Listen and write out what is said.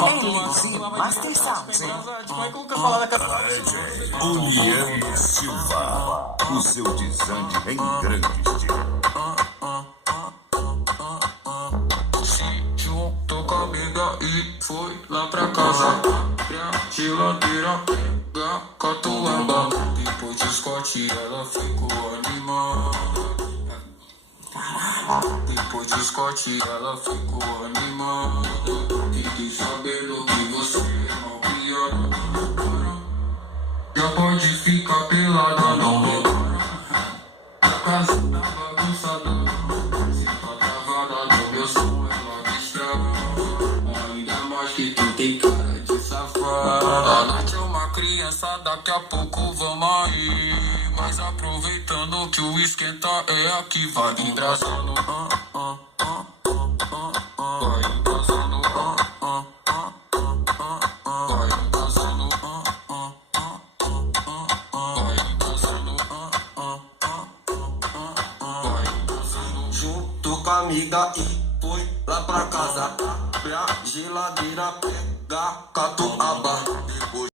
Lindo, Master Sounds, hein? União Silva, o seu desande em grande estilo. Se juntou com a amiga e foi lá pra casa. Pra geladeira pegar catuaba. Depois de Scott ela ficou animada. Depois de Scott ela ficou animada. Fiquei sabendo que você não ia. Já pode ficar pelada, não demora. A casa tá bagunçada. Se tá travada no meu som, ela me estraga. Ainda mais que tu tem cara de safada. A noite é uma criança, daqui a pouco vamos aí. Mas aproveitando que o esquenta é aqui, vai embrasando. Vai embrasando. Vai embrasando. Vai embrasando. Vai embrasando. Junto com a amiga e foi lá pra casa. Pra geladeira pegar catuaba. Depois